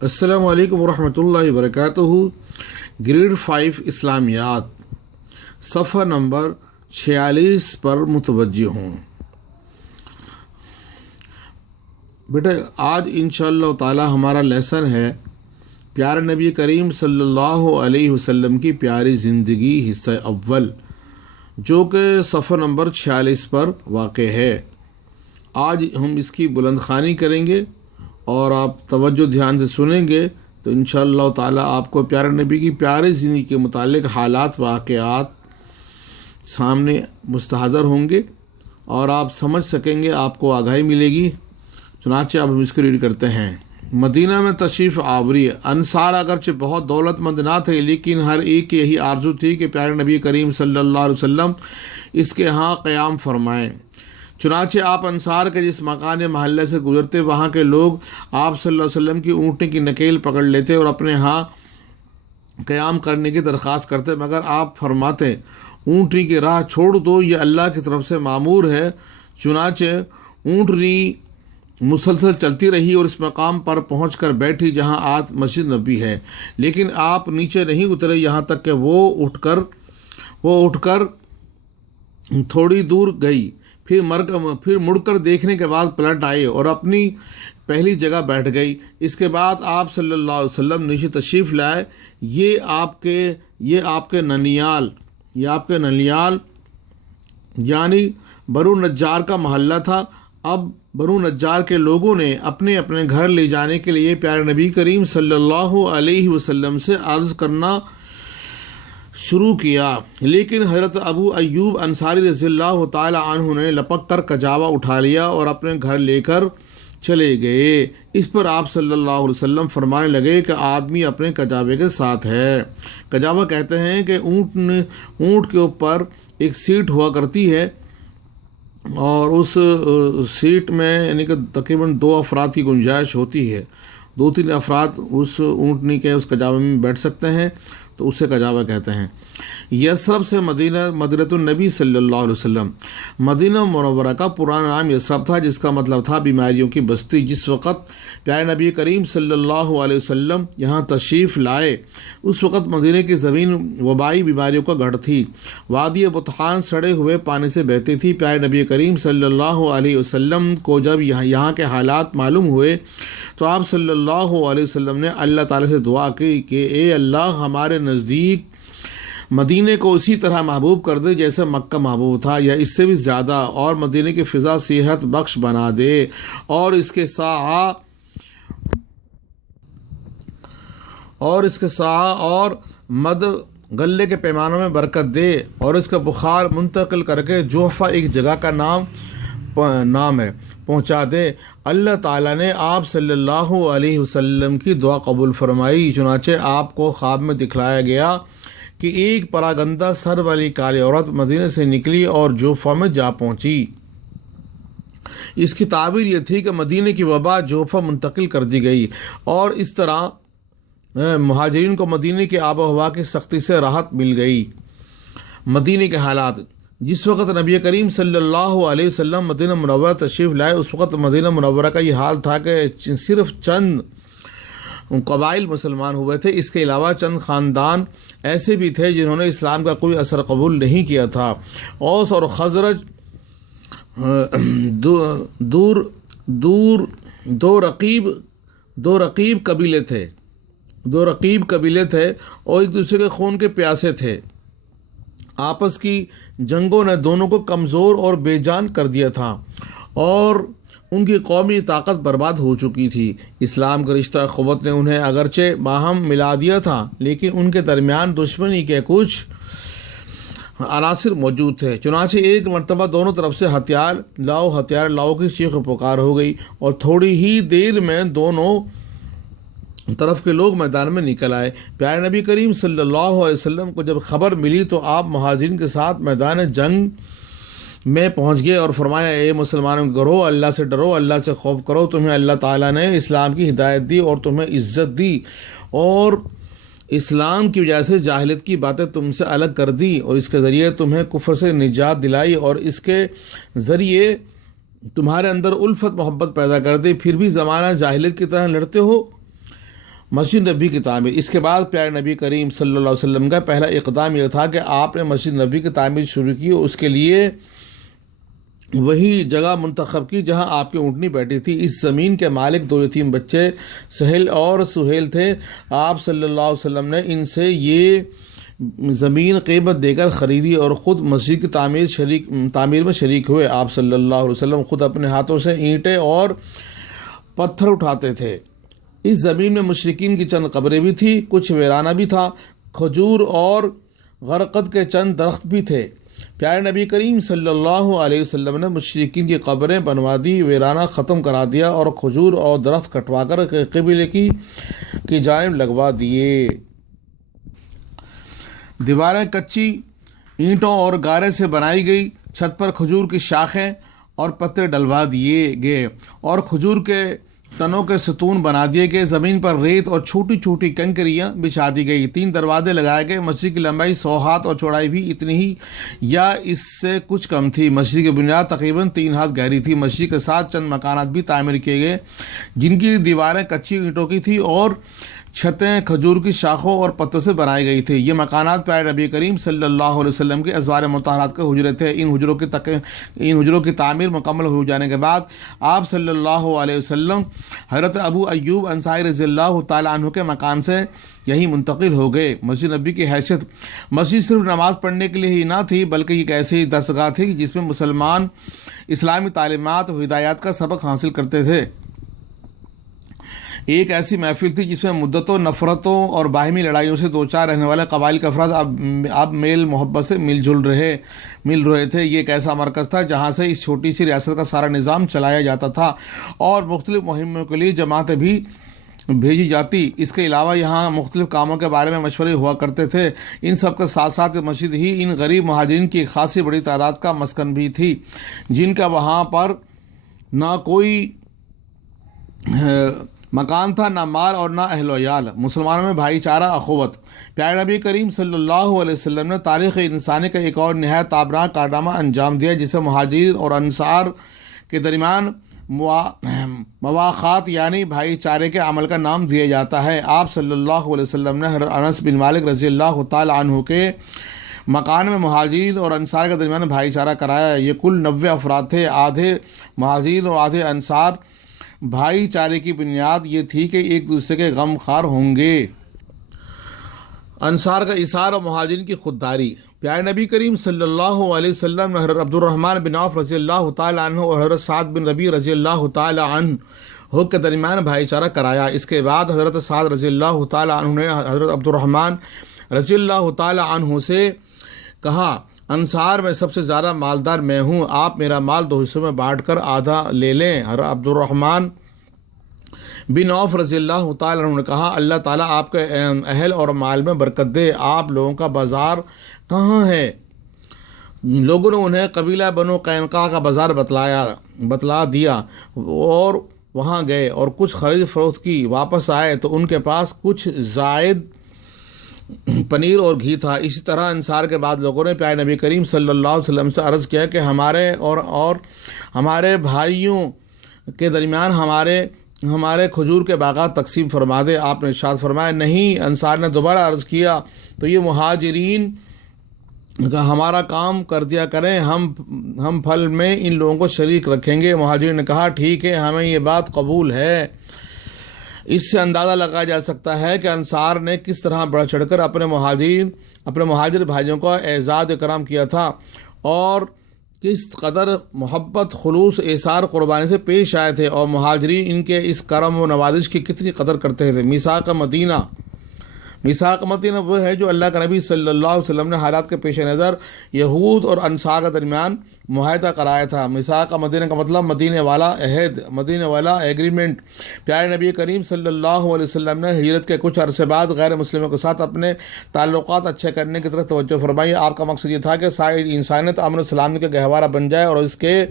السلام علیکم ورحمۃ اللہ وبرکاتہ۔ گریڈ 5 اسلامیات صفحہ نمبر 46 پر متوجہ ہوں۔ بیٹا آج انشاءاللہ تعالی ہمارا لیسن ہے پیارے نبی کریم صلی اللہ علیہ وسلم کی پیاری زندگی حصہ اول، جو کہ صفحہ نمبر 46 پر واقع ہے۔ آج ہم اس کی بلند خوانی کریں گے اور آپ توجہ دھیان سے سنیں گے تو انشاءاللہ تعالی آپ کو پیارے نبی کی پیاری زندگی کے متعلق حالات واقعات سامنے مستحضر ہوں گے اور آپ سمجھ سکیں گے، آپ کو آگاہی ملے گی۔ چنانچہ اب ہم اس کو ریڈ کرتے ہیں۔ مدینہ میں تشریف آوری۔ انصار اگرچہ بہت دولت مند نہ تھے، لیکن ہر ایک کی یہی آرزو تھی کہ پیارے نبی کریم صلی اللہ علیہ وسلم اس کے ہاں قیام فرمائیں۔ چنانچہ آپ انصار کے جس مکان محلے سے گزرتے، وہاں کے لوگ آپ صلی اللہ علیہ وسلم کی اونٹنی کی نکیل پکڑ لیتے اور اپنے ہاں قیام کرنے کی درخواست کرتے، مگر آپ فرماتے اونٹنی کی راہ چھوڑ دو، یہ اللہ کی طرف سے معمور ہے۔ چنانچہ اونٹنی مسلسل چلتی رہی اور اس مقام پر پہنچ کر بیٹھی جہاں آج مسجد نبی ہے، لیکن آپ نیچے نہیں اترے یہاں تک کہ وہ اٹھ کر تھوڑی دور گئی، پھر مڑ کر دیکھنے کے بعد پلٹ آئی اور اپنی پہلی جگہ بیٹھ گئی۔ اس کے بعد آپ صلی اللہ علیہ وسلم نیچے تشریف لائے۔ یہ آپ کے ننیال یعنی بنو نجار کا محلہ تھا۔ اب بنو نجار کے لوگوں نے اپنے اپنے گھر لے جانے کے لیے پیارے نبی کریم صلی اللہ علیہ وسلم سے عرض کرنا شروع کیا، لیکن حضرت ابو ایوب انصاری رضی اللہ تعالی عنہ نے لپک کر کجاوا اٹھا لیا اور اپنے گھر لے کر چلے گئے۔ اس پر آپ صلی اللہ علیہ وسلم فرمانے لگے کہ آدمی اپنے کجاوے کے ساتھ ہے۔ کجاوا کہتے ہیں کہ اونٹ کے اوپر ایک سیٹ ہوا کرتی ہے اور اس سیٹ میں یعنی کہ تقریباً 2 افراد کی گنجائش ہوتی ہے، 2-3 افراد اس اونٹنی کے اس کجاوے میں بیٹھ سکتے ہیں، تو اسے کجاوا کہتے ہیں۔ یثرب سے مدینۃ النبی صلی اللہ علیہ وسلم۔ مدینہ منورہ کا پرانا نام یثرب تھا، جس کا مطلب تھا بیماریوں کی بستی۔ جس وقت پیارے نبی کریم صلی اللہ علیہ وسلم یہاں تشریف لائے، اس وقت مدینہ کی زمین وبائی بیماریوں کا گڑھ تھی۔ وادی بطحان سڑے ہوئے پانی سے بہتی تھی۔ پیارے نبی کریم صلی اللہ علیہ وسلم کو جب یہاں کے حالات معلوم ہوئے تو آپ صلی اللہ علیہ وسلم نے اللہ تعالیٰ سے دعا کی کہ اے اللہ، ہمارے نزدیک مدینے کو اسی طرح محبوب کر دے جیسے مکہ محبوب تھا، یا اس سے بھی زیادہ، اور مدینے کی فضا صحت بخش بنا دے اور اس کے سا اور مد غلے کے پیمانوں میں برکت دے اور اس کا بخار منتقل کر کے جوفہ ایک جگہ کا نام ہے پہنچا دے۔ اللہ تعالیٰ نے آپ صلی اللہ علیہ وسلم کی دعا قبول فرمائی۔ چنانچہ آپ کو خواب میں دکھلایا گیا کہ ایک پراگندہ سر والی کالی عورت مدینے سے نکلی اور جوفہ میں جا پہنچی۔ اس کی تعبیر یہ تھی کہ مدینے کی وبا جوفہ منتقل کر دی گئی اور اس طرح مہاجرین کو مدینے کی آب و ہوا کی سختی سے راحت مل گئی۔ مدینے کے حالات۔ جس وقت نبی کریم صلی اللہ علیہ وسلم مدینہ منورہ تشریف لائے، اس وقت مدینہ منورہ کا یہ حال تھا کہ صرف چند قبائل مسلمان ہوئے تھے۔ اس کے علاوہ چند خاندان ایسے بھی تھے جنہوں نے اسلام کا کوئی اثر قبول نہیں کیا تھا۔ اوس اور خزرج دو رقیب قبیلے تھے اور ایک دوسرے کے خون کے پیاسے تھے۔ آپس کی جنگوں نے دونوں کو کمزور اور بے جان کر دیا تھا اور ان کی قومی طاقت برباد ہو چکی تھی۔ اسلام کا رشتہ اخوت نے انہیں اگرچہ باہم ملا دیا تھا، لیکن ان کے درمیان دشمنی کے کچھ عناصر موجود تھے۔ چنانچہ ایک مرتبہ دونوں طرف سے ہتھیار لاؤ کی چیخ و پکار ہو گئی اور تھوڑی ہی دیر میں دونوں طرف کے لوگ میدان میں نکل آئے۔ پیارے نبی کریم صلی اللہ علیہ وسلم کو جب خبر ملی تو آپ مہاجرین کے ساتھ میدان جنگ میں پہنچ گئے اور فرمایا اے مسلمانوں کے گروہ، اللہ سے ڈرو، اللہ سے خوف کرو۔ تمہیں اللہ تعالیٰ نے اسلام کی ہدایت دی اور تمہیں عزت دی اور اسلام کی وجہ سے جاہلیت کی باتیں تم سے الگ کر دی اور اس کے ذریعے تمہیں کفر سے نجات دلائی اور اس کے ذریعے تمہارے اندر الفت محبت پیدا کر دی، پھر بھی زمانہ جاہلیت کی طرح لڑتے ہو۔ مسجد نبی کی تعمیر۔ اس کے بعد پیارے نبی کریم صلی اللہ علیہ وسلم کا پہلا اقدام یہ تھا کہ آپ نے مسجد نبی کی تعمیر شروع کی، اس کے لیے وہی جگہ منتخب کی جہاں آپ کی اونٹنی بیٹھی تھی۔ اس زمین کے مالک دو یتیم بچے سہیل اور سہیل تھے۔ آپ صلی اللہ علیہ وسلم نے ان سے یہ زمین قیمت دے کر خریدی اور خود مسجد کی تعمیر میں شریک ہوئے۔ آپ صلی اللہ علیہ وسلم خود اپنے ہاتھوں سے اینٹیں اور پتھر اٹھاتے تھے۔ اس زمین میں مشرکین کی چند قبریں بھی تھیں، کچھ ویرانہ بھی تھا، کھجور اور غرقد کے چند درخت بھی تھے۔ پیارے نبی کریم صلی اللہ علیہ وسلم نے مشرکین کی قبریں بنوا دی، ویرانہ ختم کرا دیا اور کھجور اور درخت کٹوا کر قبلے کی جانب لگوا دیے۔ دیواریں کچی اینٹوں اور گارے سے بنائی گئی، چھت پر کھجور کی شاخیں اور پتے ڈلوا دیے گئے اور کھجور کے تنوں کے ستون بنا دیے گئے۔ زمین پر ریت اور چھوٹی چھوٹی کنکریاں بچھا دی گئی۔ 3 دروازے لگائے گئے۔ مسجد کی لمبائی 100 ہاتھ اور چوڑائی بھی اتنی ہی یا اس سے کچھ کم تھی۔ مسجد کی بنیاد تقریباً 3 ہاتھ گہری تھی۔ مسجد کے ساتھ چند مکانات بھی تعمیر کیے گئے جن کی دیواریں کچی اینٹوں کی تھی اور چھتیں کھجور کی شاخوں اور پتوں سے بنائی گئی تھی۔ یہ مکانات پیارے نبی کریم صلی اللہ علیہ وسلم کے ازواج مطہرات کے حجرے تھے۔ ان حجروں کی تعمیر مکمل ہو جانے کے بعد آپ صلی اللہ علیہ وسلم حضرت ابو ایوب انصاری رضی اللہ تعالیٰ عنہ کے مکان سے یہی منتقل ہو گئے۔ مسجد نبی کی حیثیت مسجد صرف نماز پڑھنے کے لیے ہی نہ تھی بلکہ ایک ایسی درسگاہ تھی جس میں مسلمان اسلامی تعلیمات و ہدایات کا سبق حاصل کرتے تھے۔ ایک ایسی محفل تھی جس میں مدتوں، نفرتوں اور باہمی لڑائیوں سے دوچار رہنے والے قبائل کے افراد اب میل محبت سے مل رہے تھے۔ یہ ایک ایسا مرکز تھا جہاں سے اس چھوٹی سی ریاست کا سارا نظام چلایا جاتا تھا اور مختلف مہموں کے لیے جماعتیں بھی بھیجی جاتی۔ اس کے علاوہ یہاں مختلف کاموں کے بارے میں مشورے ہوا کرتے تھے۔ ان سب کے ساتھ ساتھ مسجد ہی ان غریب مہاجرین کی خاصی بڑی تعداد کا مسکن بھی تھی جن کا وہاں پر نہ کوئی مکان تھا، نہ مال اور نہ اہل و عیال۔ مسلمانوں میں بھائی چارہ، اخوت۔ پیارے نبی کریم صلی اللہ علیہ وسلم نے تاریخ انسانی کا ایک اور نہایت تابناک کارنامہ انجام دیا جسے مہاجرین اور انصار کے درمیان مواخات یعنی بھائی چارے کے عمل کا نام دیا جاتا ہے۔ آپ صلی اللہ علیہ وسلم نے حضرت انس بن مالک رضی اللہ تعالیٰ عنہ کے مکان میں مہاجرین اور انصار کے درمیان بھائی چارہ کرایا۔ یہ کل 90 افراد تھے، آدھے مہاجرین اور آدھے انصار۔ بھائی چارے کی بنیاد یہ تھی کہ ایک دوسرے کے غم خوار ہوں گے۔ انصار کا ایثار اور مہاجرین کی خودداری۔ پیارے نبی کریم صلی اللہ علیہ وسلم نے حضرت عبد الرحمن بن عوف رضی اللہ تعالیٰ عنہ اور حضرت سعد بن ربیع رضی اللہ تعالیٰ عنہ کے درمیان بھائی چارہ کرایا۔ اس کے بعد حضرت سعد رضی اللہ تعالیٰ عنہ نے حضرت عبد الرحمن رضی اللہ تعالیٰ عنہ سے کہا، انصار میں سب سے زیادہ مالدار میں ہوں، آپ میرا مال 2 حصوں میں بانٹ کر آدھا لے لیں۔ حضرت عبد الرحمن بن عوف رضی اللہ تعالیٰ عنہ نے کہا، اللہ تعالیٰ آپ کے اہل اور مال میں برکت دے، آپ لوگوں کا بازار کہاں ہے؟ لوگوں نے انہیں قبیلہ بنو قینقاع کا بازار بتلا دیا اور وہاں گئے اور کچھ خرید فروخت کی۔ واپس آئے تو ان کے پاس کچھ زائد پنیر اور گھی تھا۔ اسی طرح انصار کے بعد لوگوں نے پیارے نبی کریم صلی اللہ علیہ وسلم سے عرض کیا کہ ہمارے اور ہمارے بھائیوں کے درمیان ہمارے کھجور کے باغات تقسیم فرما دے۔ آپ نے ارشاد فرمایا نہیں۔ انصار نے دوبارہ عرض کیا تو یہ مہاجرین کا ہمارا کام کر دیا کریں، ہم پھل میں ان لوگوں کو شریک رکھیں گے۔ مہاجرین نے کہا ٹھیک ہے، ہمیں یہ بات قبول ہے۔ اس سے اندازہ لگایا جا سکتا ہے کہ انصار نے کس طرح بڑھ چڑھ کر اپنے مہاجر بھائیوں کا اعزاز اکرام کیا تھا اور کس قدر محبت، خلوص، ایثار، قربانی سے پیش آئے تھے اور مہاجرین ان کے اس کرم و نوازش کی کتنی قدر کرتے تھے۔ میثاق مدینہ وہ ہے جو اللہ کا نبی صلی اللہ علیہ وسلم نے حالات کے پیش نظر یہود اور انصار کے درمیان معاہدہ کرایا تھا۔ میثاق مدینہ کا مطلب مدینے والا عہد، مدینے والا ایگریمنٹ۔ پیارے نبی کریم صلی اللہ علیہ وسلم نے ہجرت کے کچھ عرصے بعد غیر مسلموں کے ساتھ اپنے تعلقات اچھے کرنے کی طرف توجہ فرمائی۔ آپ کا مقصد یہ تھا کہ ساری انسانیت امن و سلامتی کا گہوارہ بن جائے اور اس کے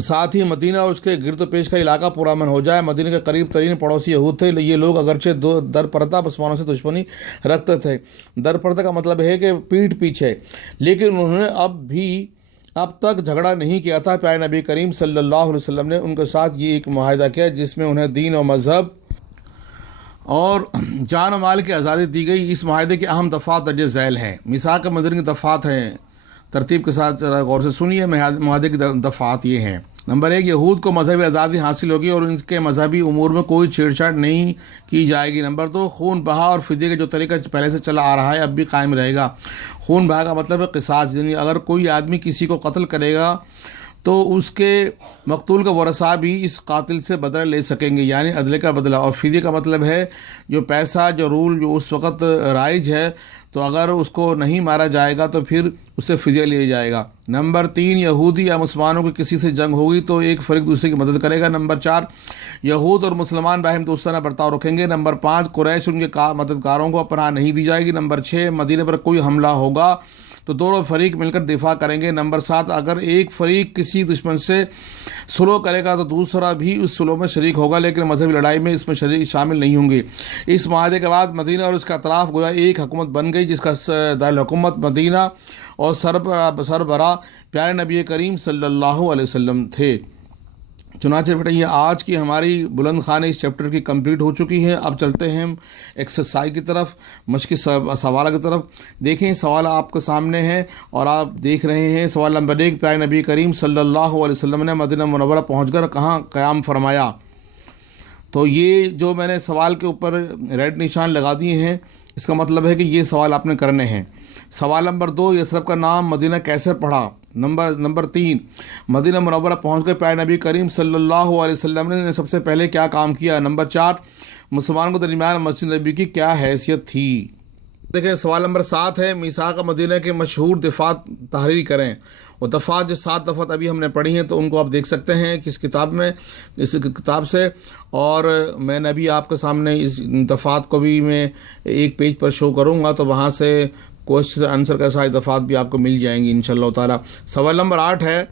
ساتھ ہی مدینہ اور اس کے گرد و پیش کا علاقہ پرامن ہو جائے۔ مدینہ کے قریب ترین پڑوسی یہود تھے۔ یہ لوگ اگرچہ در پردہ مسلمانوں سے دشمنی رکھتے تھے، در پردہ کا مطلب ہے کہ پیٹھ پیچھے، لیکن انہوں نے اب تک جھگڑا نہیں کیا تھا۔ پیارے نبی کریم صلی اللہ علیہ وسلم نے ان کے ساتھ یہ ایک معاہدہ کیا جس میں انہیں دین و مذہب اور جان و مال کی آزادی دی گئی۔ اس معاہدے کے اہم دفعات درج ذیل ہیں۔ میثاق مدنی کی دفعات ہیں، ترتیب کے ساتھ غور سے سنیے۔ معاہدے کی دفعات یہ ہیں: نمبر 1، یہود کو مذہبی آزادی حاصل ہوگی اور ان کے مذہبی امور میں کوئی چھیڑ چھاڑ نہیں کی جائے گی۔ نمبر 2، خون بہا اور فدیے کا جو طریقہ پہلے سے چلا آ رہا ہے اب بھی قائم رہے گا۔ خون بہا کا مطلب ہے قصاص، یعنی اگر کوئی آدمی کسی کو قتل کرے گا تو اس کے مقتول کا ورثاء بھی اس قاتل سے بدلہ لے سکیں گے، یعنی عدلے کا بدلہ۔ اور فدیے کا مطلب ہے جو پیسہ، جو رول جو اس وقت رائج ہے، تو اگر اس کو نہیں مارا جائے گا تو پھر اس سے فدیہ لیا جائے گا۔ نمبر 3، یہودی یا مسلمانوں کی کسی سے جنگ ہوگی تو ایک فریق دوسرے کی مدد کرے گا۔ نمبر 4، یہود اور مسلمان باہم دوستانہ برتاؤ رکھیں گے۔ نمبر 5، قریش ان کے مددگاروں کو پناہ نہیں دی جائے گی۔ نمبر 6، مدینے پر کوئی حملہ ہوگا تو دونوں فریق مل کر دفاع کریں گے۔ نمبر 7، اگر ایک فریق کسی دشمن سے سلو کرے گا تو دوسرا بھی اس سلو میں شریک ہوگا، لیکن مذہبی لڑائی میں اس میں شامل نہیں ہوں گے۔ اس معاہدے کے بعد مدینہ اور اس کا اطراف گویا ایک حکومت بن گئی، جس کا دارالحکومت مدینہ اور سربراہ پیارے نبی کریم صلی اللہ علیہ وسلم تھے۔ چنانچہ بیٹا یہ آج کی ہماری بلند خانہ اس چیپٹر کی کمپلیٹ ہو چکی ہے۔ اب چلتے ہیں ہم ایکسرسائز کی طرف، مشقی سوالہ کی طرف۔ دیکھیں سوال آپ کے سامنے ہے اور آپ دیکھ رہے ہیں۔ سوال نمبر 1، پیارے نبی کریم صلی اللہ علیہ وسلم نے مدینہ منورہ پہنچ کر کہاں قیام فرمایا؟ تو یہ جو میں نے سوال کے اوپر ریڈ نشان لگا دیے ہیں، اس کا مطلب ہے کہ یہ سوال آپ نے کرنے ہیں۔ سوال نمبر 2، یثرب کا نام مدینہ کیسے پڑھا؟ نمبر 3، مدینہ منورہ پہنچ کر پیارے نبی کریم صلی اللہ علیہ وسلم نے سب سے پہلے کیا کام کیا؟ نمبر 4، مسلمانوں کے درمیان مسجد نبی کی کیا حیثیت تھی؟ دیکھیں سوال نمبر 7 ہے، میثاق مدینہ کے مشہور دفعات تحریر کریں۔ اور دفعات جو 7 دفعات ابھی ہم نے پڑھی ہیں تو ان کو آپ دیکھ سکتے ہیں کس کتاب میں، اس کتاب سے۔ اور میں نے ابھی آپ کے سامنے اس دفعات کو بھی میں ایک پیج پر شو کروں گا، تو وہاں سے کوشچن آنسر کا ساری دفعات بھی آپ کو مل جائیں گی انشاءاللہ تعالی۔ سوال نمبر 8 ہے،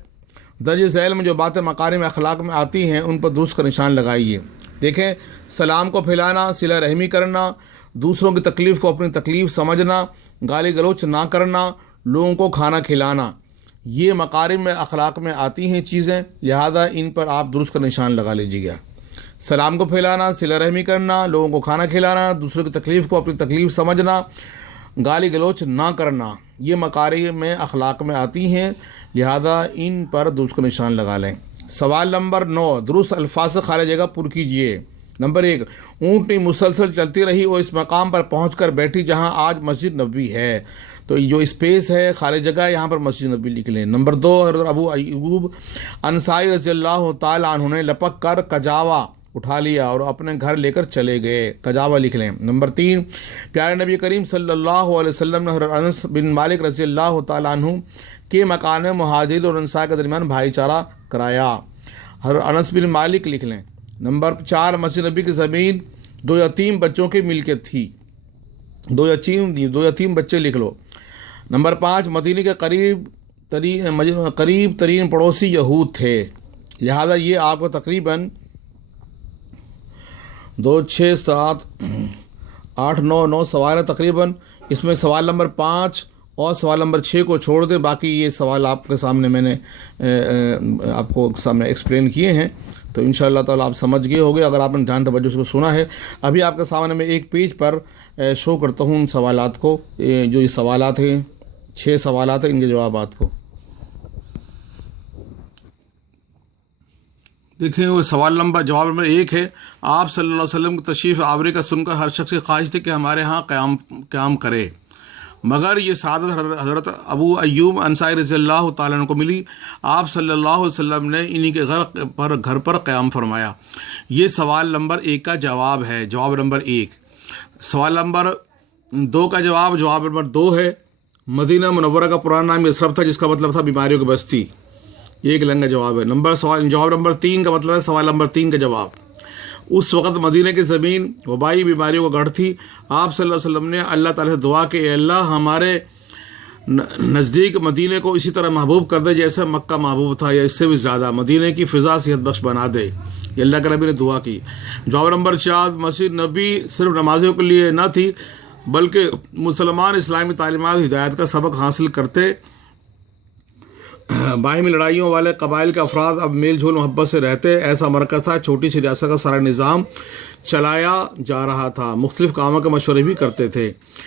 درج ذیل میں جو باتیں مکارم اخلاق میں آتی ہیں ان پر درست کا نشان لگائیے۔ دیکھیں، سلام کو پھیلانا، صلہ رحمی کرنا، دوسروں کی تکلیف کو اپنی تکلیف سمجھنا، گالی گلوچ نہ کرنا، لوگوں کو کھانا کھلانا، یہ مکارم اخلاق میں آتی ہیں چیزیں، لہذا ان پر آپ درست کا نشان لگا لیجیے گا۔ سلام کو پھیلانا، صلہ رحمی کرنا، لوگوں کو کھانا کھلانا، دوسروں کی تکلیف کو اپنی تکلیف سمجھنا، گالی گلوچ نہ کرنا، یہ مکارم اخلاق میں آتی ہیں، لہذا ان پر درست کا نشان لگا لیں۔ سوال نمبر 9، درست الفاظ سے خالی جگہ پر کیجیے۔ نمبر 1، اونٹنی مسلسل چلتی رہی اور اس مقام پر پہنچ کر بیٹھی جہاں آج مسجد نبوی ہے، تو جو اسپیس ہے خالی جگہ ہے، یہاں پر مسجد نبوی لکھ لیں۔ نمبر 2، حضرت ابو ایوب انصاری رضی اللہ تعالیٰ عنہ نے لپک کر کجاوا اٹھا لیا اور اپنے گھر لے کر چلے گئے، کجاوا لکھ لیں۔ نمبر 3، پیارے نبی کریم صلی اللہ علیہ وسلم نے حضرت انس بن مالک رضی اللہ تعالیٰ عنہ کے مکان میں مہاجرین اور انصار کے درمیان بھائی چارہ کرایا، حضرت انس بن مالک لکھ لیں۔ نمبر 4، مسجد نبی کی زمین 2 یتیم بچوں کی ملکیت تھی، 2 یتیم بچے لکھ لو۔ نمبر 5، مدینے کے قریب ترین پڑوسی یہود تھے، لہذا یہ آپ کو تقریباً 2 6 7 8 9 سوال ہے تقریباً۔ اس میں سوال نمبر 5 اور سوال نمبر 6 کو چھوڑ دیں، باقی یہ سوال آپ کے سامنے میں نے آپ کو سامنے ایکسپلین کیے ہیں، تو انشاءاللہ تعالیٰ آپ سمجھ گئے ہوگے اگر آپ نے دھیان توجہ سے سنا ہے۔ ابھی آپ کے سامنے میں ایک پیج پر شو کرتا ہوں ان سوالات کو، جو یہ سوالات ہیں 6 سوالات ہیں، ان کے جوابات کو دیکھیں۔ وہ جواب نمبر 1 ہے، آپ صلی اللہ علیہ وسلم کی تشریف آوری کا سن کر ہر شخص کی خواہش تھی کہ ہمارے ہاں قیام کرے، مگر یہ سعادت حضرت ابو ایوب انصاری رضی اللہ تعالیٰ عنہ کو ملی۔ آپ صلی اللہ علیہ وسلم نے انہی کے گھر پر قیام فرمایا۔ یہ سوال نمبر 1 کا جواب ہے، جواب نمبر 1۔ سوال نمبر 2 کا جواب نمبر 2 ہے، مدینہ منورہ کا پرانا نام یثرب تھا، جس کا مطلب تھا بیماریوں کی بستی، یہ ایک لنگا جواب ہے۔ جواب نمبر 3 کا مطلب ہے، سوال نمبر 3 کا جواب، اس وقت مدینہ کی زمین وبائی بیماریوں کا گڑھ تھی۔ آپ صلی اللہ علیہ وسلم نے اللہ تعالیٰ سے دعا کہ اے اللہ ہمارے نزدیک مدینہ کو اسی طرح محبوب کر دے جیسے مکہ محبوب تھا، یا اس سے بھی زیادہ، مدینہ کی فضا صحت بخش بنا دے، یہ اللہ کے نبی نے دعا کی۔ جواب نمبر 4، مسجد نبی صرف نمازیوں کے لیے نہ تھی بلکہ مسلمان اسلامی تعلیمات ہدایت کا سبق حاصل کرتے، باہمی لڑائیوں والے قبائل کے افراد اب میل جھول محبت سے رہتے، ایسا مرکز تھا، چھوٹی سی ریاست کا سارا نظام چلایا جا رہا تھا، مختلف کاموں کے مشورے بھی کرتے تھے،